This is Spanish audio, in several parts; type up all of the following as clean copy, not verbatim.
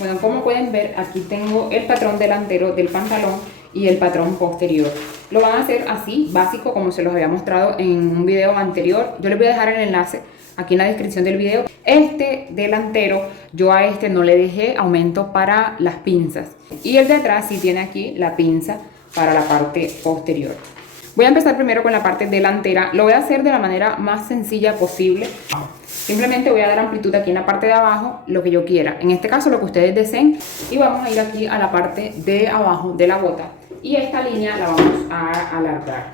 Bueno, como pueden ver, aquí tengo el patrón delantero del pantalón y el patrón posterior. Lo van a hacer así, básico, como se los había mostrado en un video anterior. Yo les voy a dejar el enlace aquí en la descripción del video. Este delantero, yo a este no le dejé aumento para las pinzas. Y el de atrás sí tiene aquí la pinza para la parte posterior. Voy a empezar primero con la parte delantera. Lo voy a hacer de la manera más sencilla posible. Simplemente voy a dar amplitud aquí en la parte de abajo, lo que yo quiera. En este caso, lo que ustedes deseen. Y vamos a ir aquí a la parte de abajo de la bota. Y esta línea la vamos a alargar.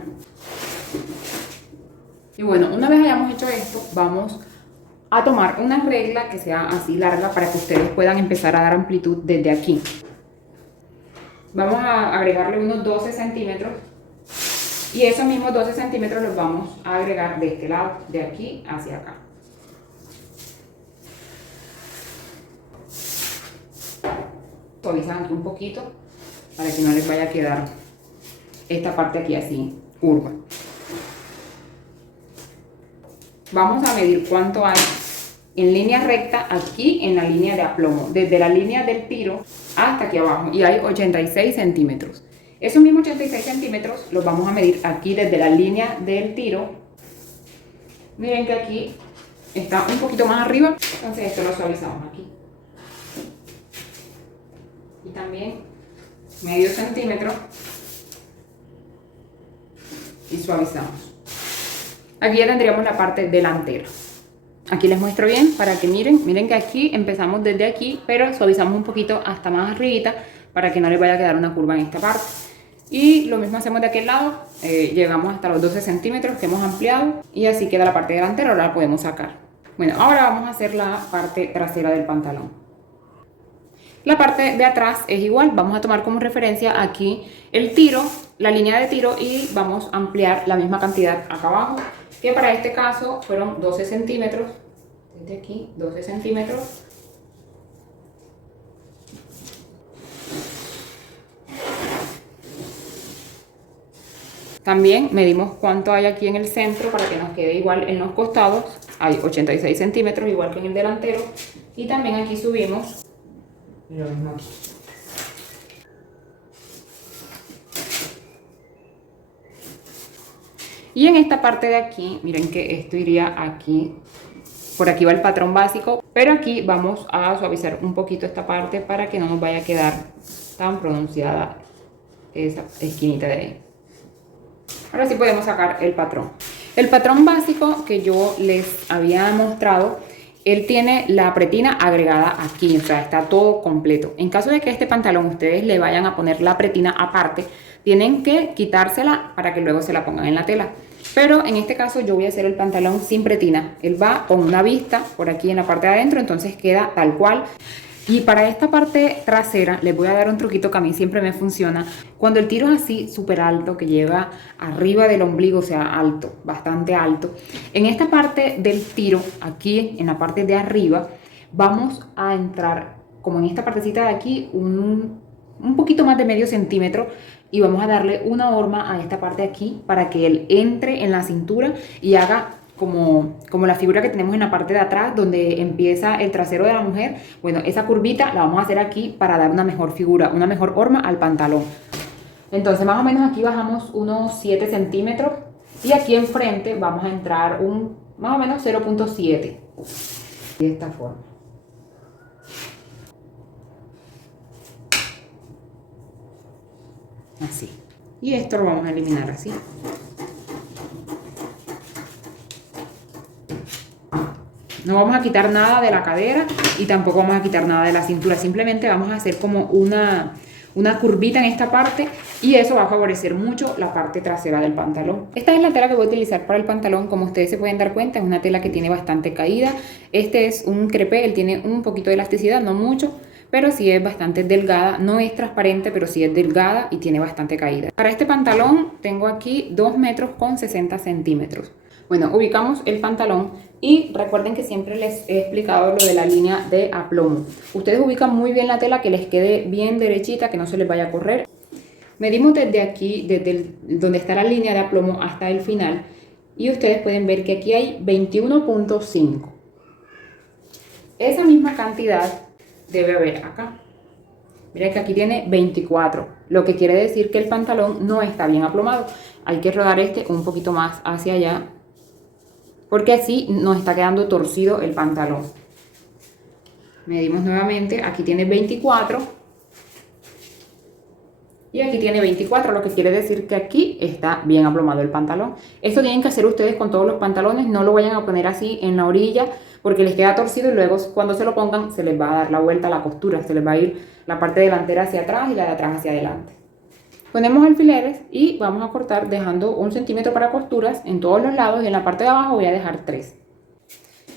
Y bueno, una vez hayamos hecho esto, vamos a tomar una regla que sea así larga para que ustedes puedan empezar a dar amplitud desde aquí. Vamos a agregarle unos 12 centímetros. Y esos mismos 12 centímetros los vamos a agregar de este lado, de aquí hacia acá. Suavizan aquí un poquito para que no les vaya a quedar esta parte aquí así, curva. Vamos a medir cuánto hay en línea recta aquí en la línea de aplomo, desde la línea del tiro hasta aquí abajo, y hay 86 centímetros. Esos mismos 86 centímetros los vamos a medir aquí desde la línea del tiro. Miren que aquí está un poquito más arriba, entonces esto lo suavizamos aquí. Y también medio centímetro y suavizamos. Aquí ya tendríamos la parte delantera. Aquí les muestro bien para que miren que aquí empezamos desde aquí, pero suavizamos un poquito hasta más arribita para que no les vaya a quedar una curva en esta parte. Y lo mismo hacemos de aquel lado, llegamos hasta los 12 centímetros que hemos ampliado y así queda la parte delantera. Ahora la podemos sacar. Bueno, ahora vamos a hacer la parte trasera del pantalón. La parte de atrás es igual, vamos a tomar como referencia aquí el tiro, la línea de tiro, y vamos a ampliar la misma cantidad acá abajo, que para este caso fueron 12 centímetros, desde aquí 12 centímetros. También medimos cuánto hay aquí en el centro para que nos quede igual en los costados, hay 86 centímetros igual que en el delantero, y también aquí subimos lo mismo aquí. Y en esta parte de aquí, miren que esto iría aquí, por aquí va el patrón básico, pero aquí vamos a suavizar un poquito esta parte para que no nos vaya a quedar tan pronunciada esa esquinita de ahí. Ahora sí podemos sacar el patrón. El patrón básico que yo les había mostrado, él tiene la pretina agregada aquí, o sea, está todo completo. En caso de que este pantalón ustedes le vayan a poner la pretina aparte, tienen que quitársela para que luego se la pongan en la tela. Pero en este caso yo voy a hacer el pantalón sin pretina. Él va con una vista por aquí en la parte de adentro, entonces queda tal cual. Y para esta parte trasera les voy a dar un truquito que a mí siempre me funciona. Cuando el tiro es así súper alto, que llega arriba del ombligo, o sea, alto, bastante alto, en esta parte del tiro, aquí en la parte de arriba, vamos a entrar como en esta partecita de aquí un poquito más de medio centímetro, y vamos a darle una horma a esta parte de aquí para que él entre en la cintura y haga como la figura que tenemos en la parte de atrás donde empieza el trasero de la mujer. Bueno, esa curvita la vamos a hacer aquí para dar una mejor figura, una mejor horma al pantalón. Entonces más o menos aquí bajamos unos 7 centímetros y aquí enfrente vamos a entrar más o menos 0.7 de esta forma. Así. Y esto lo vamos a eliminar así. No vamos a quitar nada de la cadera y tampoco vamos a quitar nada de la cintura. Simplemente vamos a hacer como una curvita en esta parte, y eso va a favorecer mucho la parte trasera del pantalón. Esta es la tela que voy a utilizar para el pantalón. Como ustedes se pueden dar cuenta, es una tela que tiene bastante caída. Este es un crepé, él tiene un poquito de elasticidad, no mucho, pero sí es bastante delgada. No es transparente, pero sí es delgada y tiene bastante caída. Para este pantalón tengo aquí 2 metros con 60 centímetros. Bueno, ubicamos el pantalón y recuerden que siempre les he explicado lo de la línea de aplomo. Ustedes ubican muy bien la tela, que les quede bien derechita, que no se les vaya a correr. Medimos desde aquí, desde donde está la línea de aplomo hasta el final, y ustedes pueden ver que aquí hay 21.5. Esa misma cantidad debe haber acá. Miren que aquí tiene 24, lo que quiere decir que el pantalón no está bien aplomado. Hay que rodar este un poquito más hacia allá, porque así nos está quedando torcido el pantalón. Medimos nuevamente, aquí tiene 24 y aquí tiene 24, lo que quiere decir que aquí está bien aplomado el pantalón. Esto tienen que hacer ustedes con todos los pantalones, no lo vayan a poner así en la orilla porque les queda torcido y luego cuando se lo pongan se les va a dar la vuelta a la costura, se les va a ir la parte delantera hacia atrás y la de atrás hacia adelante. Ponemos alfileres y vamos a cortar dejando 1 centímetro para costuras en todos los lados y en la parte de abajo voy a dejar 3.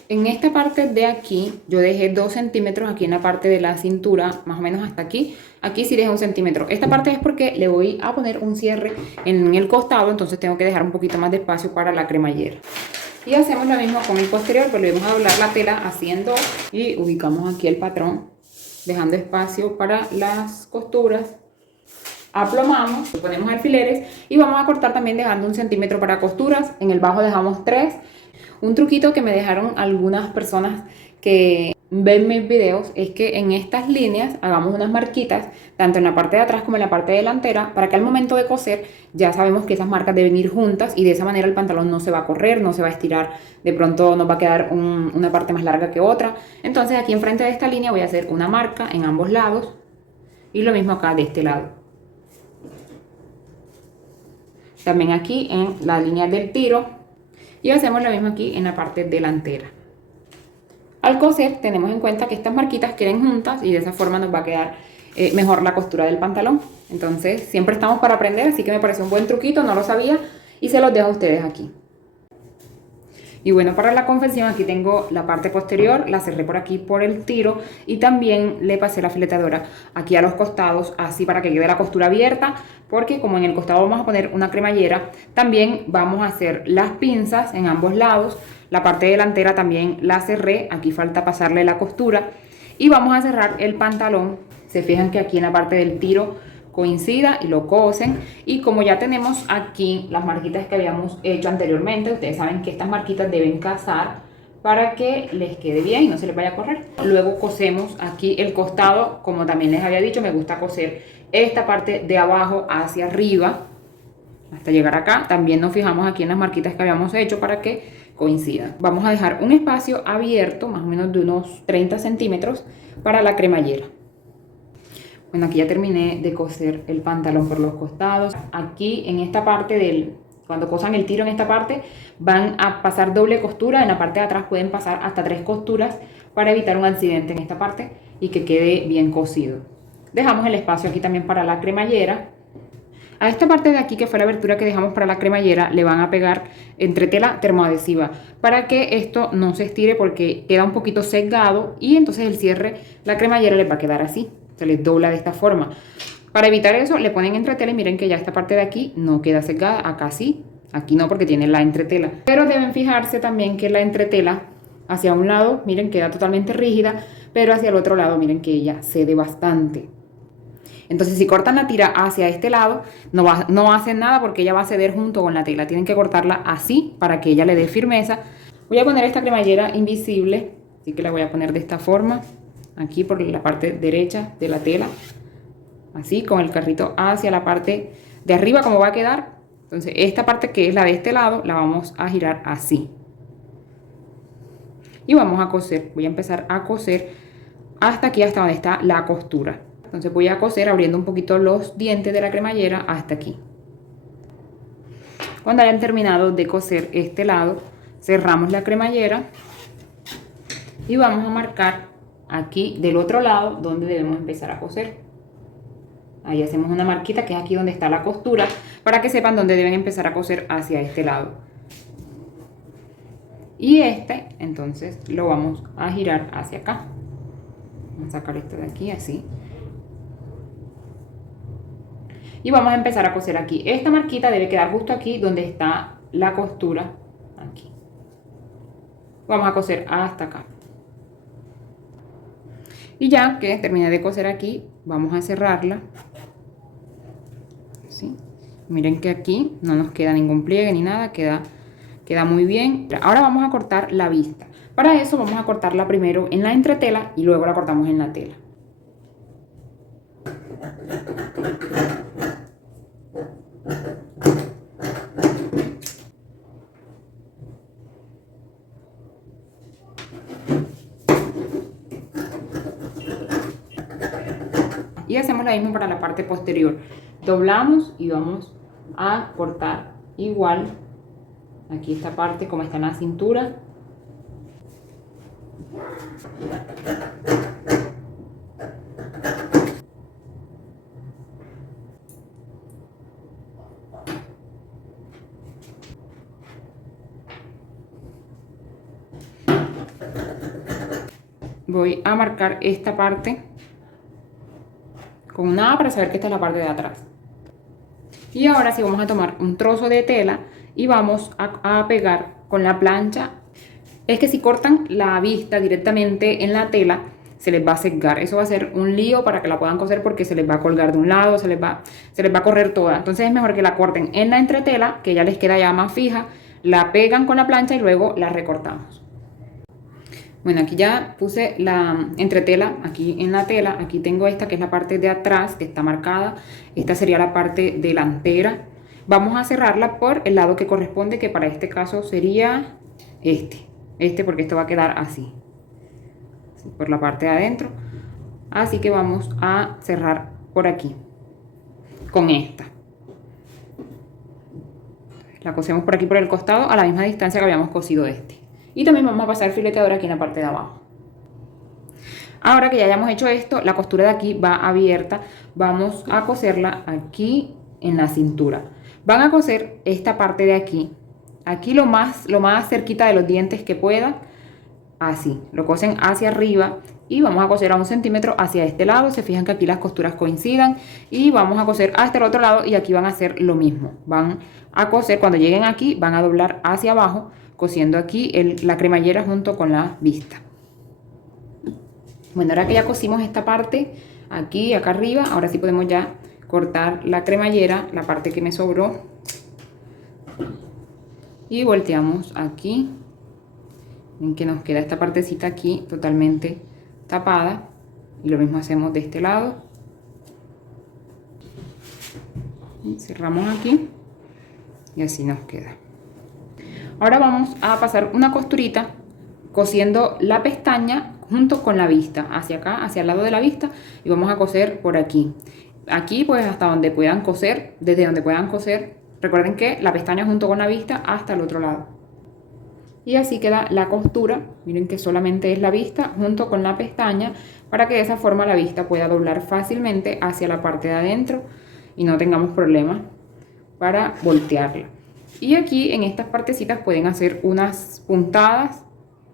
En esta parte de aquí yo dejé 2 centímetros aquí en la parte de la cintura, más o menos hasta aquí. Aquí sí dejé 1 centímetro. Esta parte es porque le voy a poner un cierre en el costado, entonces tengo que dejar un poquito más de espacio para la cremallera. Y hacemos lo mismo con el posterior, volvemos a doblar la tela así en 2 y ubicamos aquí el patrón, dejando espacio para las costuras. Aplomamos, ponemos alfileres y vamos a cortar también dejando 1 centímetro para costuras. En el bajo dejamos 3. Un truquito que me dejaron algunas personas que ven mis videos es que en estas líneas hagamos unas marquitas tanto en la parte de atrás como en la parte delantera para que al momento de coser ya sabemos que esas marcas deben ir juntas y de esa manera el pantalón no se va a correr, no se va a estirar, de pronto nos va a quedar una parte más larga que otra. Entonces aquí enfrente de esta línea voy a hacer una marca en ambos lados y lo mismo acá de este lado. También aquí en la línea del tiro. Y hacemos lo mismo aquí en la parte delantera. Al coser tenemos en cuenta que estas marquitas queden juntas y de esa forma nos va a quedar mejor la costura del pantalón. Entonces siempre estamos para aprender, así que me pareció un buen truquito, no lo sabía y se los dejo a ustedes aquí. Y bueno, para la confección aquí tengo la parte posterior, la cerré por aquí por el tiro y también le pasé la filetadora aquí a los costados, así para que quede la costura abierta, porque como en el costado vamos a poner una cremallera, también vamos a hacer las pinzas en ambos lados. La parte delantera también la cerré, aquí falta pasarle la costura y vamos a cerrar el pantalón. Se fijan que aquí en la parte del tiro coincida y lo cosen, y como ya tenemos aquí las marquitas que habíamos hecho anteriormente, ustedes saben que estas marquitas deben casar para que les quede bien y no se les vaya a correr. Luego cosemos aquí el costado, como también les había dicho, me gusta coser esta parte de abajo hacia arriba hasta llegar acá. También nos fijamos aquí en las marquitas que habíamos hecho para que coincidan. Vamos a dejar un espacio abierto, más o menos de unos 30 centímetros para la cremallera. Bueno, aquí ya terminé de coser el pantalón por los costados. Aquí en esta parte cuando cosan el tiro en esta parte, van a pasar doble costura. En la parte de atrás pueden pasar hasta 3 costuras para evitar un accidente en esta parte y que quede bien cosido. Dejamos el espacio aquí también para la cremallera. A esta parte de aquí, que fue la abertura que dejamos para la cremallera, le van a pegar entretela termoadhesiva para que esto no se estire porque queda un poquito sesgado y entonces el cierre, la cremallera les va a quedar así. Se les dobla de esta forma. Para evitar eso le ponen entretela y miren que ya esta parte de aquí no queda secada, acá sí, aquí no porque tiene la entretela. Pero deben fijarse también que la entretela hacia un lado, miren, queda totalmente rígida, pero hacia el otro lado miren que ella cede bastante. Entonces si cortan la tira hacia este lado no hacen nada porque ella va a ceder junto con la tela. Tienen que cortarla así para que ella le dé firmeza. Voy a poner esta cremallera invisible, así que la voy a poner de esta forma. Aquí por la parte derecha de la tela, así con el carrito hacia la parte de arriba como va a quedar. Entonces esta parte que es la de este lado la vamos a girar así y vamos a coser. Voy a empezar a coser hasta aquí, hasta donde está la costura. Entonces voy a coser abriendo un poquito los dientes de la cremallera hasta aquí. Cuando hayan terminado de coser este lado, cerramos la cremallera y vamos a marcar aquí del otro lado donde debemos empezar a coser. Ahí hacemos una marquita que es aquí donde está la costura para que sepan dónde deben empezar a coser hacia este lado. Y entonces lo vamos a girar hacia acá. Vamos a sacar esto de aquí así. Y vamos a empezar a coser aquí. Esta marquita debe quedar justo aquí donde está la costura. Aquí. Vamos a coser hasta acá. Y ya que terminé de coser aquí, vamos a cerrarla. ¿Sí? Miren que aquí no nos queda ningún pliegue ni nada, queda muy bien. Ahora vamos a cortar la vista. Para eso vamos a cortarla primero en la entretela y luego la cortamos en la tela. Y hacemos lo mismo para la parte posterior. Doblamos y vamos a cortar igual aquí esta parte como está en la cintura. Voy a marcar esta parte con un nada para saber que esta es la parte de atrás. Y ahora sí vamos a tomar un trozo de tela y vamos a pegar con la plancha. Es que si cortan la vista directamente en la tela, se les va a sesgar. Eso va a ser un lío para que la puedan coser porque se les va a colgar de un lado, se les va a correr toda. Entonces es mejor que la corten en la entretela, que ya les queda ya más fija, la pegan con la plancha y luego la recortamos. Bueno, aquí ya puse la entretela, aquí en la tela, aquí tengo esta que es la parte de atrás que está marcada, esta sería la parte delantera. Vamos a cerrarla por el lado que corresponde, que para este caso sería este porque esto va a quedar así, por la parte de adentro. Así que vamos a cerrar por aquí, con esta. La cosemos por aquí por el costado a la misma distancia que habíamos cosido este. Y también vamos a pasar fileteador aquí en la parte de abajo. Ahora que ya hayamos hecho esto, la costura de aquí va abierta. Vamos a coserla aquí en la cintura. Van a coser esta parte de aquí. Aquí lo más cerquita de los dientes que puedan. Así, lo cosen hacia arriba. Y vamos a coser a 1 centímetro hacia este lado. Se fijan que aquí las costuras coincidan. Y vamos a coser hasta el otro lado y aquí van a hacer lo mismo. Van a coser, cuando lleguen aquí, van a doblar hacia abajo, cosiendo aquí la cremallera junto con la vista. Bueno, ahora que ya cosimos esta parte, aquí y acá arriba, ahora sí podemos ya cortar la cremallera, la parte que me sobró. Y volteamos aquí. Ven que nos queda esta partecita aquí totalmente tapada. Y lo mismo hacemos de este lado. Y cerramos aquí. Y así nos queda. Ahora vamos a pasar una costurita cosiendo la pestaña junto con la vista, hacia acá, hacia el lado de la vista, y vamos a coser por aquí. Aquí pues hasta donde puedan coser, desde donde puedan coser. Recuerden que la pestaña junto con la vista hasta el otro lado. Y así queda la costura. Miren que solamente es la vista junto con la pestaña, para que de esa forma la vista pueda doblar fácilmente hacia la parte de adentro y no tengamos problemas para voltearla. Y aquí en estas partecitas pueden hacer unas puntadas.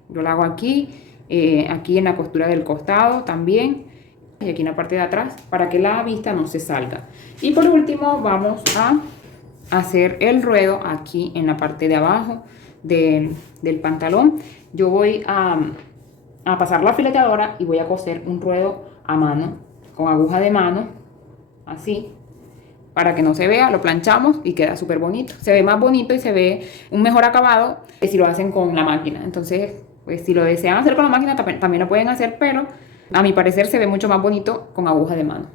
Yo la hago aquí, aquí en la costura del costado también, y aquí en la parte de atrás, para que la vista no se salga. Y por último vamos a hacer el ruedo aquí en la parte de abajo del pantalón. Yo voy a pasar la fileteadora y voy a coser un ruedo a mano, con aguja de mano, así. Para que no se vea, lo planchamos y queda súper bonito. Se ve más bonito y se ve un mejor acabado que si lo hacen con la máquina. Entonces, pues si lo desean hacer con la máquina, también lo pueden hacer, pero a mi parecer se ve mucho más bonito con aguja de mano.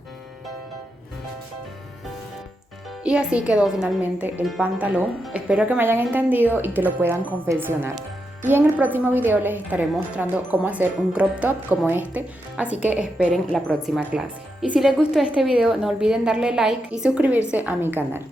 Y así quedó finalmente el pantalón. Espero que me hayan entendido y que lo puedan confeccionar. Y en el próximo video les estaré mostrando cómo hacer un crop top como este, así que esperen la próxima clase. Y si les gustó este video no olviden darle like y suscribirse a mi canal.